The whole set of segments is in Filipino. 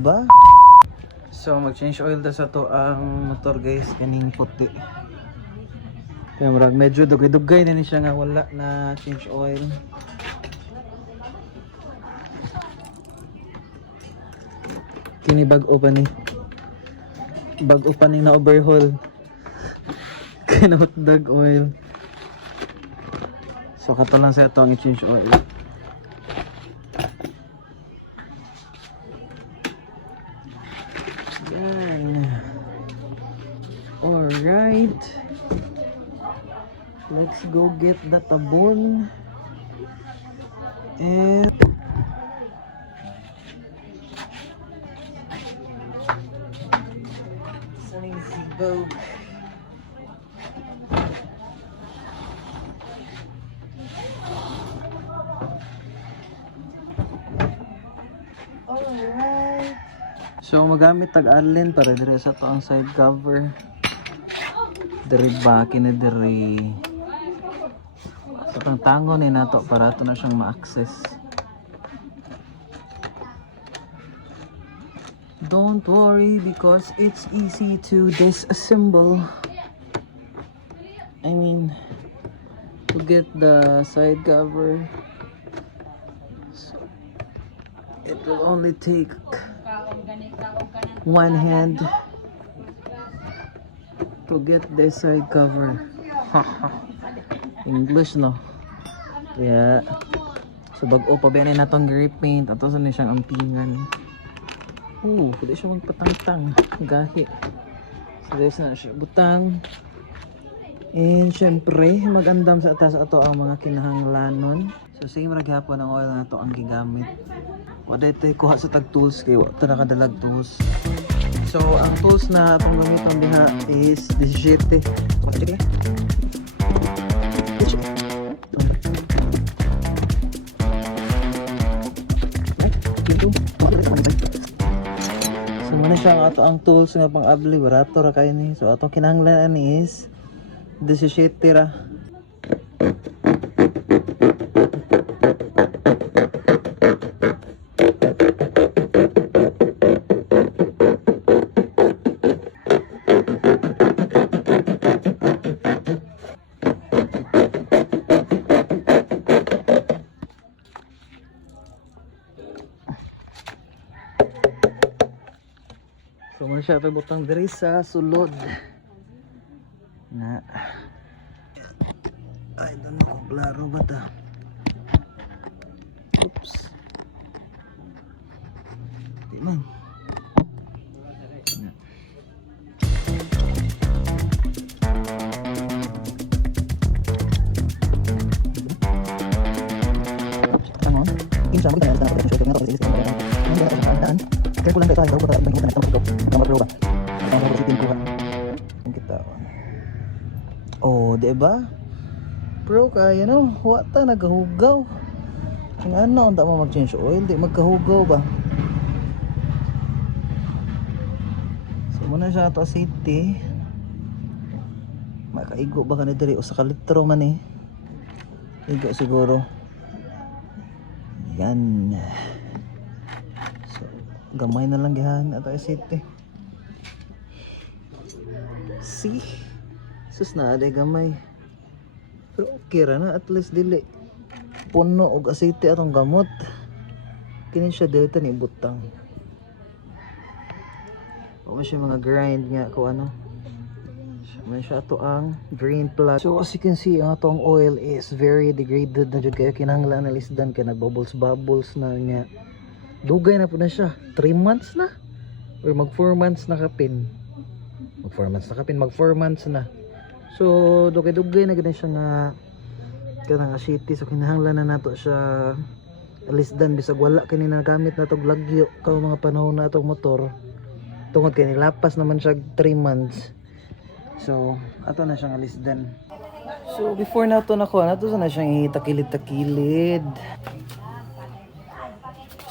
ba? So mag-change oil ta sa to ang motor guys, kaning puti. Kaya murag medyo dugay-dugay na ni siya nga wala na change oil. Kini bag-o pa ni. Bag-o pa ni na overhaul. Kanot dag oil. So kato lang sa ito ang i-change oil. Yan. Alright. Let's go get the tabon. And go. Alright. So magamit tag-allen para dire sa to ang side cover. Dire ba kini dire. Sa tango ni nato para to na siyang ma-access. Don't worry because it's easy to disassemble. I mean, to get the side cover. So it will only take one hand to get this side cover. English no. Kaya so bag-o pa ba na itong grip paint ato sa na siyang ampingan. Pwede siya magpatangtang gahi. So there's na siya butang. And syempre magandam sa atas ato ang mga kinahanglanon. So same ra gyapon ang oil na to ang gigamit. Wala ito kuha sa tag tools kay wala nakadalag tools. So ang tools na atong gamiton diha is 17. So muna siya ang ato ang tools nga pang abli barato ra kay ni. So atong kinahanglan is 17 ra. So muna siya ito butang diri sa sulod na I don't know kung klaro ba ta. Oops, di man. Ano? Kinsa mo tayo sa pagkakasya ng pagkakasya ng kaya ko lang tayo daw para ibang ito ng proba. Ang mga sitin ko. Ang kita. Oh, di ba? Bro, kaya no, wata nagahugaw. Ang ano, unta mo mag-change oil, di magkahugaw ba? So muna siya ito city. Makaigo ba ka na diri o sa kalitro man eh. Igo siguro. Yan. So gamay na lang gihan ato city. See? Sus na aday gamay. Pero okay ra na at least dili puno og asite atong gamot. Kini siya dito ni butang. O siya mga grind nga ko ano. May siya to ang drain plug. So as you can see ang atong oil is very degraded na jud kaya kinahanglan na lisdan kay nagbubbles na niya. Dugay na po na siya. 3 months na or mag 4 months na kapin. Mag 4 months na. So dugay-dugay na gid siya nga kanang city. So kinahanglan na nato siya lisdan bisag wala kini nagamit na tog lagyo ka mga panahon na atong motor. Tungod kay nilapas naman siya 3 months. So ato na siyang lisdan. So before nato nakuha nato na siyang itakilid-takilid.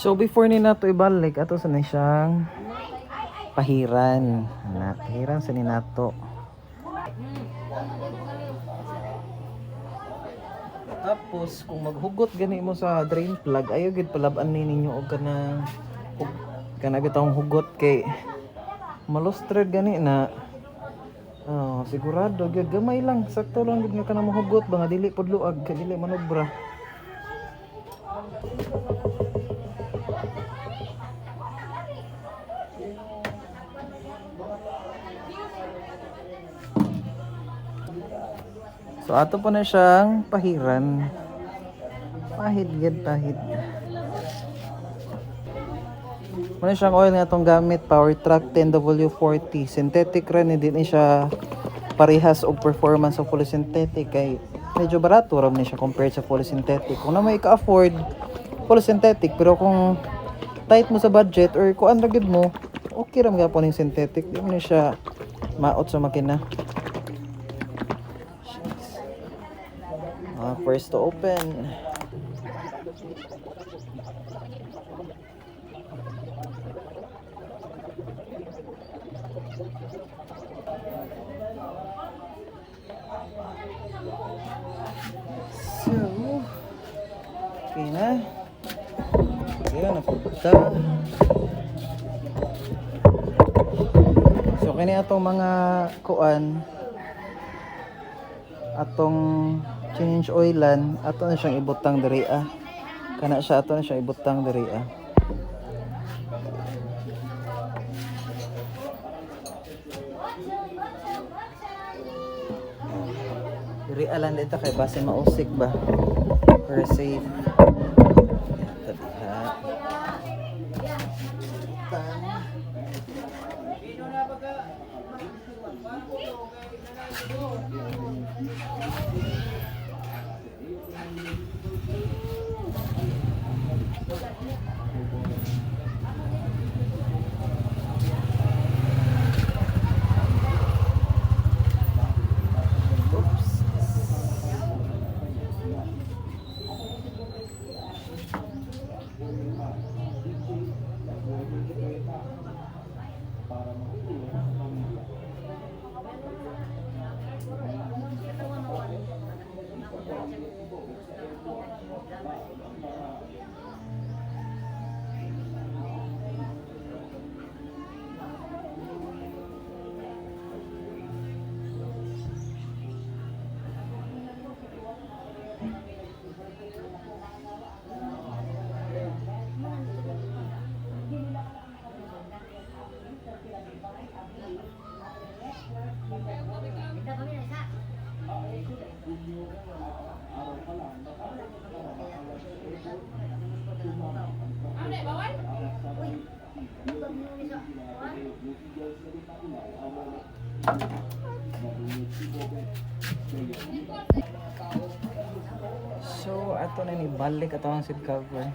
So before ni nato ibalik ato sa na siyang pahiran. Pahiran sa ni nato. Tapos kung maghugot gani mo sa drain plug, ayo gid palab-an ni ninyo og kanang Kana bitong hugot kay malustrad gani na. Oh, sigurado gyud gamay lang, sakto lang gyud nga kanang mahugot ba nga dili pod luag, kay dili manobra. So ato po na siyang pahiran. Pahid gyud, pahid. Muna siyang oil nga itong gamit, Power Track 10W40. Synthetic rin, hindi ni siya parehas og performance sa fully synthetic. Kay medyo barato ram ni siya compared sa fully synthetic. Kung na may ka-afford, fully synthetic. Pero kung tight mo sa budget or kung ano gud mo, okay ram gapon yung synthetic. Di mo ni siya maot sa makina. First to open. So, okay na. Ayan, napunta. So, kani atong mga kuan, atong change oilan, ato na siyang ibutang diri ah. Kana siya, ato na siyang ibutang diri ah. Diri alam dito kay base mausik ba for safe. Ito diha. So, ato na ni balik ato ang seat cover.